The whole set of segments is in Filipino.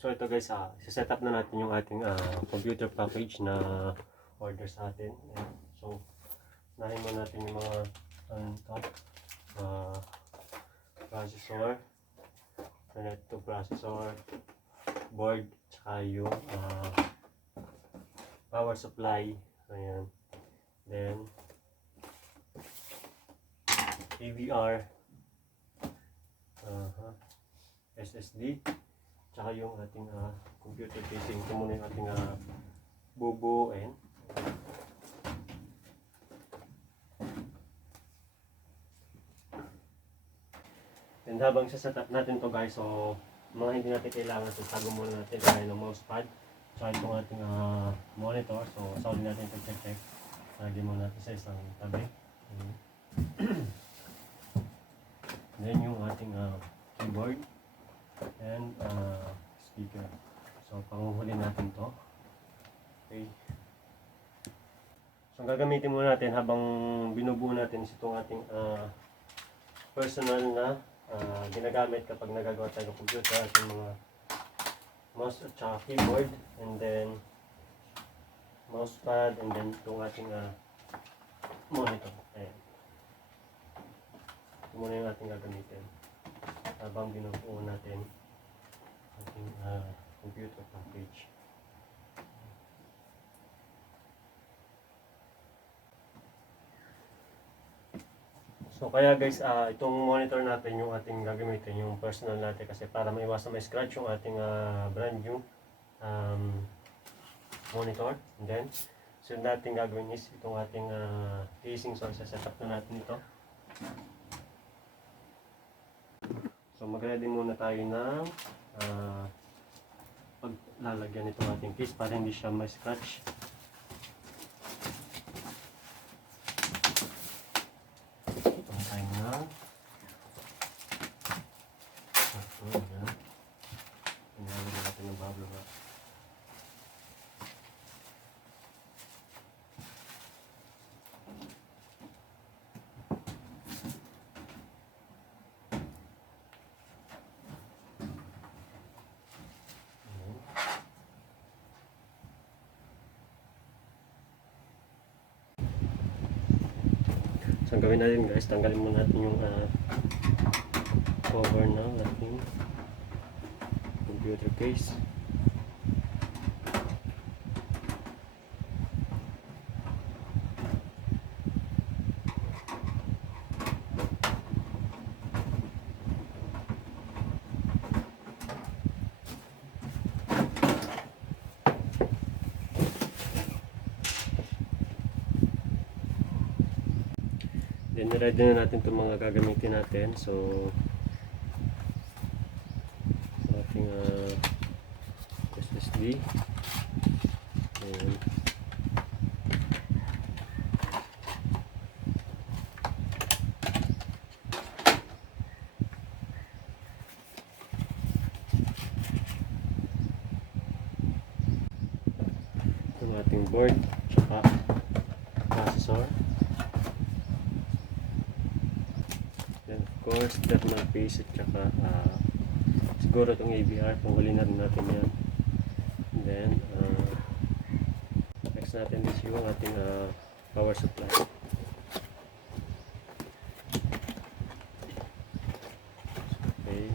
So ito guys, set up na natin yung ating computer package na order sa atin. Ayan. So, nahin mo natin yung mga processor, ito processor, board, tsaka yung power supply. Ayan. Then, AVR, SSD, tsaka yung ating computer casing. Ito muna yung ating bubuuin. And habang set up natin to guys, so mga hindi natin kailangan, so tago muna natin kaya ng mousepad, tsaka itong ating monitor. So sorry natin ito check. Lagyan muna natin sa isang tabi. Then yung ating keyboard and speaker. So panguhuli natin to. Okay. So gagamitin muna natin habang binubuo natin itong ating personal na ginagamit kapag nagagawa tayo ng computer, ating mga mouse at saka keyboard, and then mousepad, and then itong ating monitor. Ayan. Ito muna yung ating gagamitin habang binubuo natin ating computer package. So kaya guys, itong monitor natin yung ating gagamitin, yung personal natin, kasi para maiwasan may scratch yung ating brand new monitor. And then, so natin gagawin is itong ating casing. So set up na natin ito. So mag-ready muna tayo ng paglalagyan itong ating case para hindi siya may scratch. So ang gawin natin guys, tanggalin muna natin yung cover ng ating computer case. Then ready na natin itong mga gagamitin natin. So ating SSD, and itong ating board, tsaka processor. Then of course thermal paste at saka siguro itong AVR, panghuli na rin natin yan. And then next natin is yung ating power supply. Okay.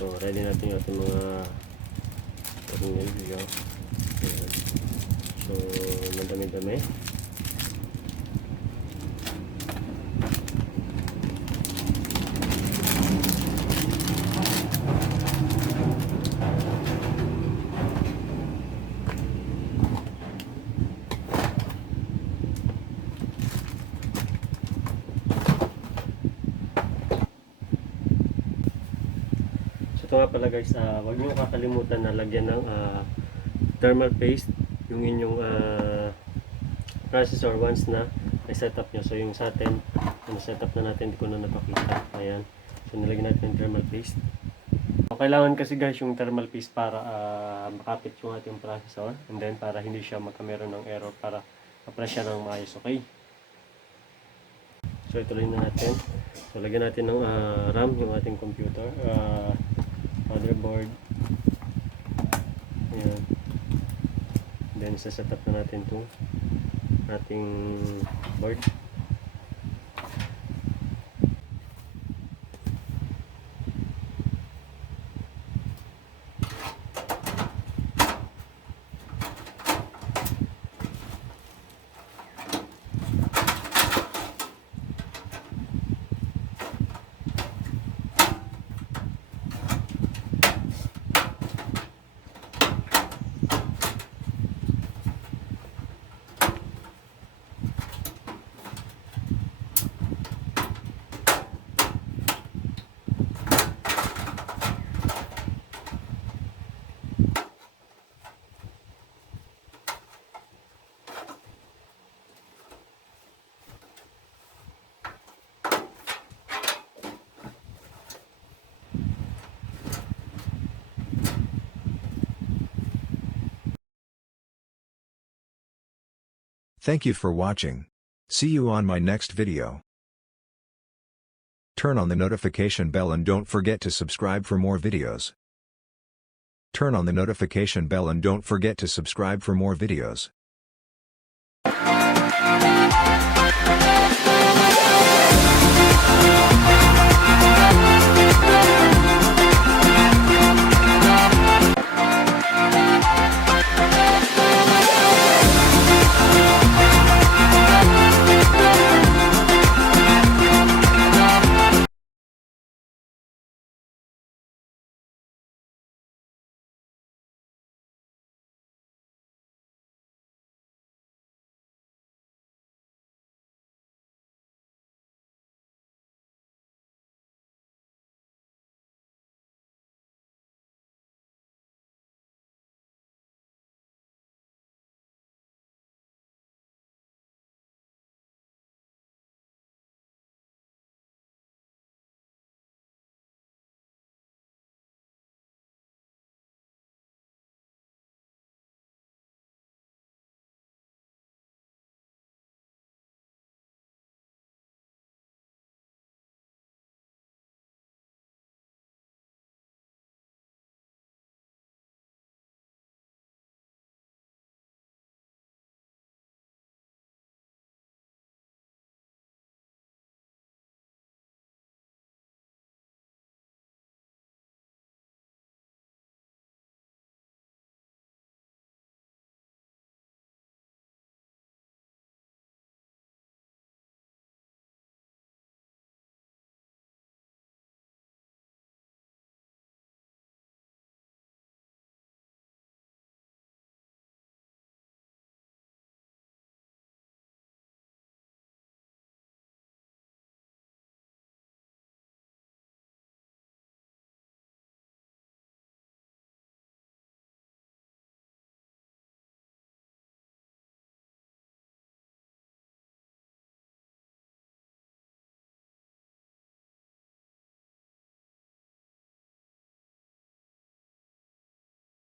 So ready natin yung ating mga tornilyo. Ayan. So madami-dami. Ito nga pala guys, huwag nyo kakalimutan na lagyan ng thermal paste yung inyong processor once na i-setup nyo. So yung sa atin, na-setup na natin, hindi ko na napakita. Ayan. So nilagyan natin ng thermal paste. So, kailangan kasi guys yung thermal paste para makapit yung ating processor, and then para hindi siya magkameron ng error, para ma-press siya ng maayos. Okay? So ituloy na natin. So lagyan natin ng RAM yung ating computer. Motherboard. Ayan. Then set up na natin itong ating board. Thank you for watching. See you on my next video. Turn on the notification bell and don't forget to subscribe for more videos. Turn on the notification bell and don't forget to subscribe for more videos.